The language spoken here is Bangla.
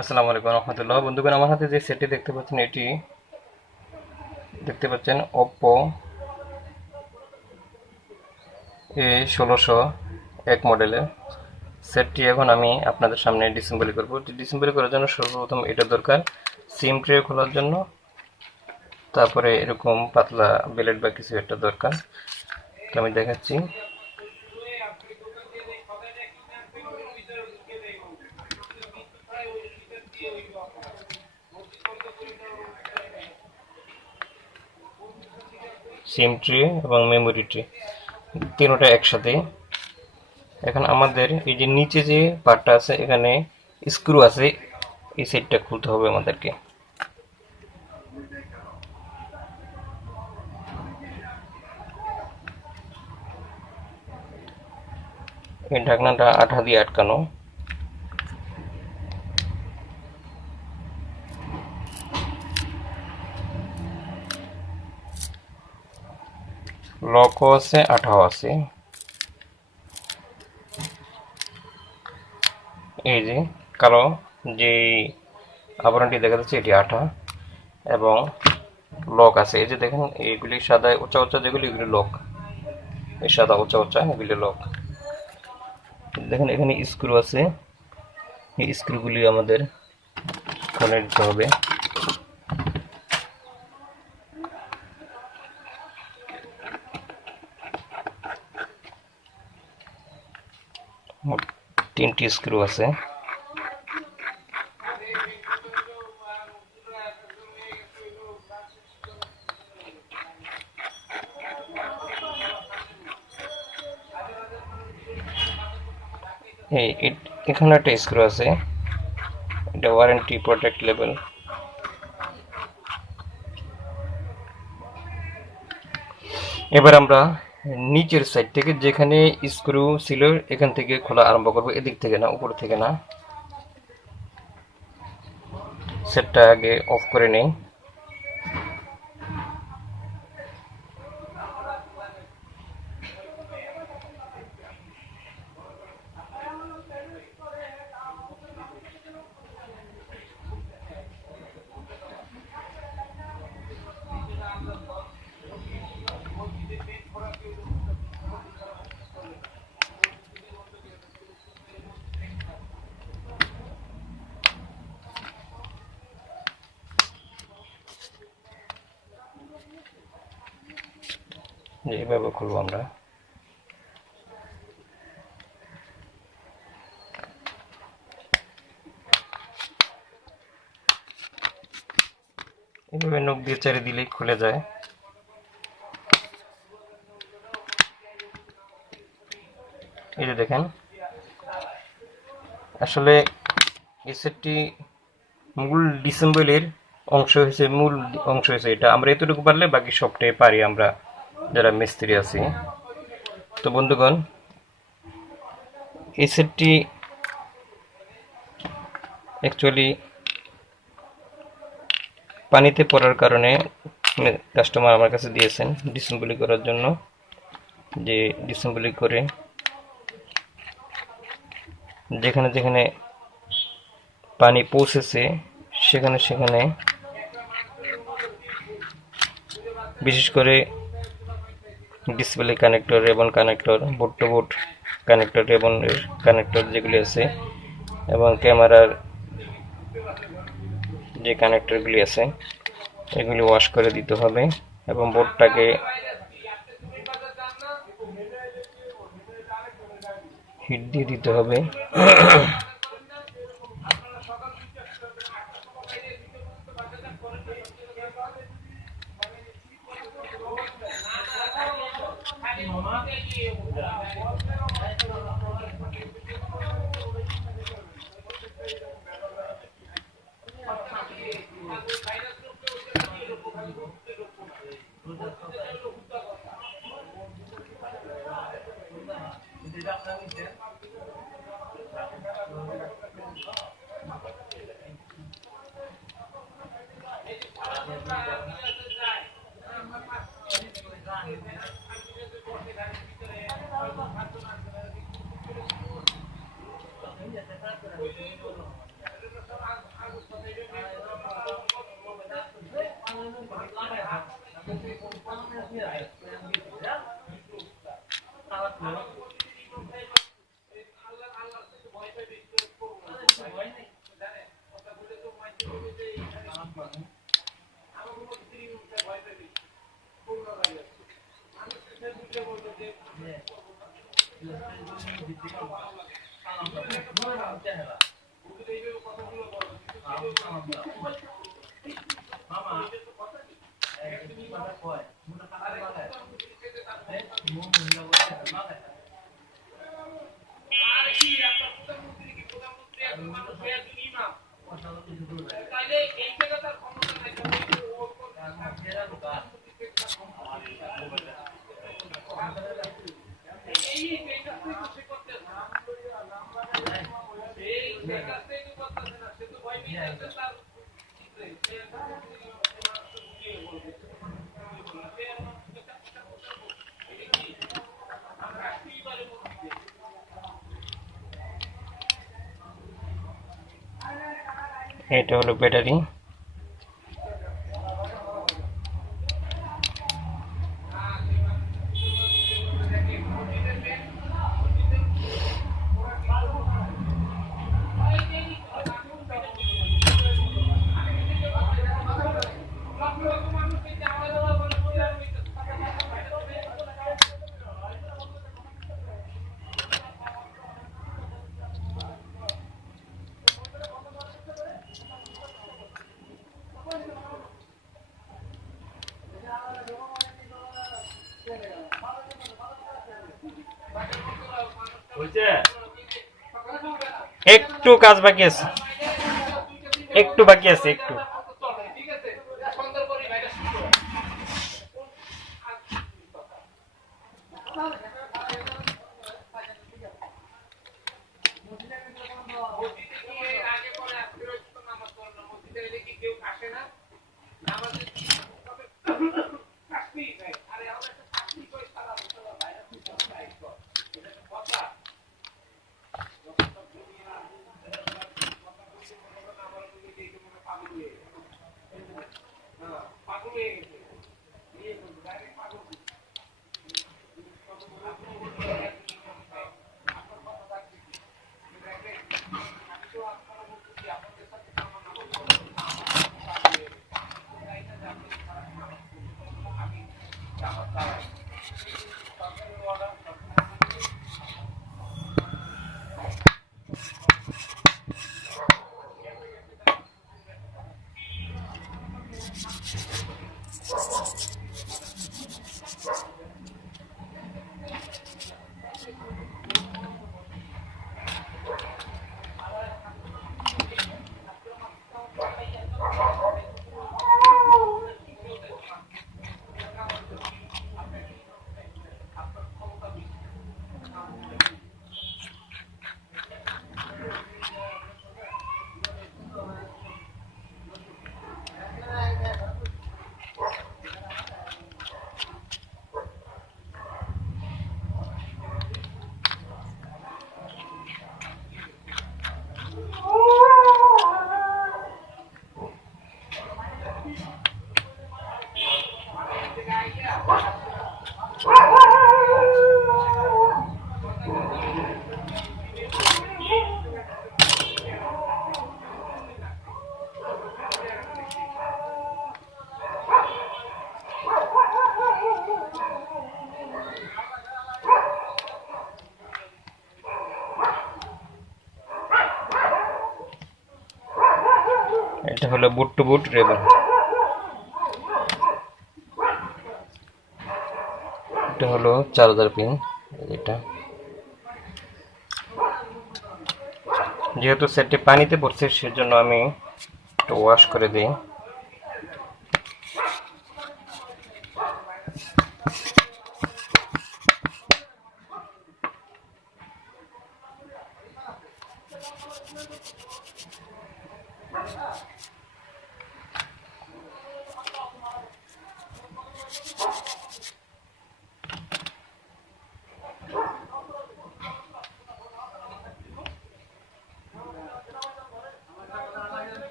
আসসালামু আলাইকুম রহমতুল্লাহ। বন্ধুগণ, আমার হাতে যে সেটটি দেখতে পাচ্ছেন, এটি দেখতে পাচ্ছেন ওপ্পো A-1601 মডেলের সেটটি। এখন আমি আপনাদের সামনে ডিসেম্বলি করব। ডিসেম্বলি করার জন্য সর্বপ্রথম এটা দরকার সিম ট্রে খোলার জন্য, তারপরে এরকম পাতলা বেলেট বা কিছু একটা দরকার। তো আমি দেখাচ্ছি। সিম ট্রে এবং মেমোরি ট্রে তিনটা একসাথে। এখন আমাদের এই যে নিচে যে পার্টটা আছে, এখানে স্ক্রু আছে, এই সেটটা খুলতে হবে আমাদেরকে। এই ঢাকনাটা আঠা দিয়ে আটকানো। লকও আছে, আঠাও আছে। এই যে কালো যে আবরণটি দেখা যাচ্ছে, এটি আঠা এবং লক আছে। এই যে দেখেন, এইগুলি সাদা উঁচা উঁচা যেগুলি, এগুলি লক। এই সাদা উঁচা উঁচা এগুলি লক। দেখেন এখানে স্ক্রু আছে, এই স্ক্রুগুলি আমাদের খুলে দিতে হবে। মোট 3টি স্ক্রু আছে। এখানে একটা স্ক্রু আছে, এটা ওয়ারেন্টি প্রোটেক্ট লেভেল। এবার আমরা নিচের সাইড থেকে, যেখানে স্ক্রু ছিল, এখান থেকে খোলা আরম্ভ করব, এদিক থেকে না, উপর থেকে না। সেটটা আগে অফ করে নেই। এইভাবে খুলবো আমরা। এইভাবে নখ দিয়ে চারি দিলেই খুলে যায়। এই যে দেখেন, আসলে এই সেটটি মূল ডিসেম্বলের মূল অংশ হয়েছে এটা। আমরা এতটুকু পারলে বাকি সবটাই পারি আমরা, যারা মিস্ত্রি আছি। তো বন্ধুগণ, এই সেটটি অ্যাকচুয়ালি পানিতে পড়ার কারণে কাস্টমার আমার কাছে দিয়েছেন ডিসেম্বলি করার জন্য, যে ডিসেম্বলি করে যেখানে যেখানে পানি পৌঁছেছে সেখানে সেখানে, বিশেষ করে ডিসপ্লে কানেক্টর এবং connector, board to board connector এবং কানেক্টর যেগুলি আছে, এবং ক্যামেরার যে কানেক্টরগুলি আছে, এগুলি ওয়াশ করে দিতে হবে এবং বোর্ডটাকে হিট দিয়ে দিতে হবে। এটা হলো ব্যাটারি। একটু কাজ বাকি আছে, একটু বাকি আছে, একটু। এটা হলো বুট টু বুট রেবন। এটা হলো চার্জার পিন। এটা যেহেতু সেটটি পানিতে পড়ছে সেজন্য আমি একটু ওয়াশ করে দিই।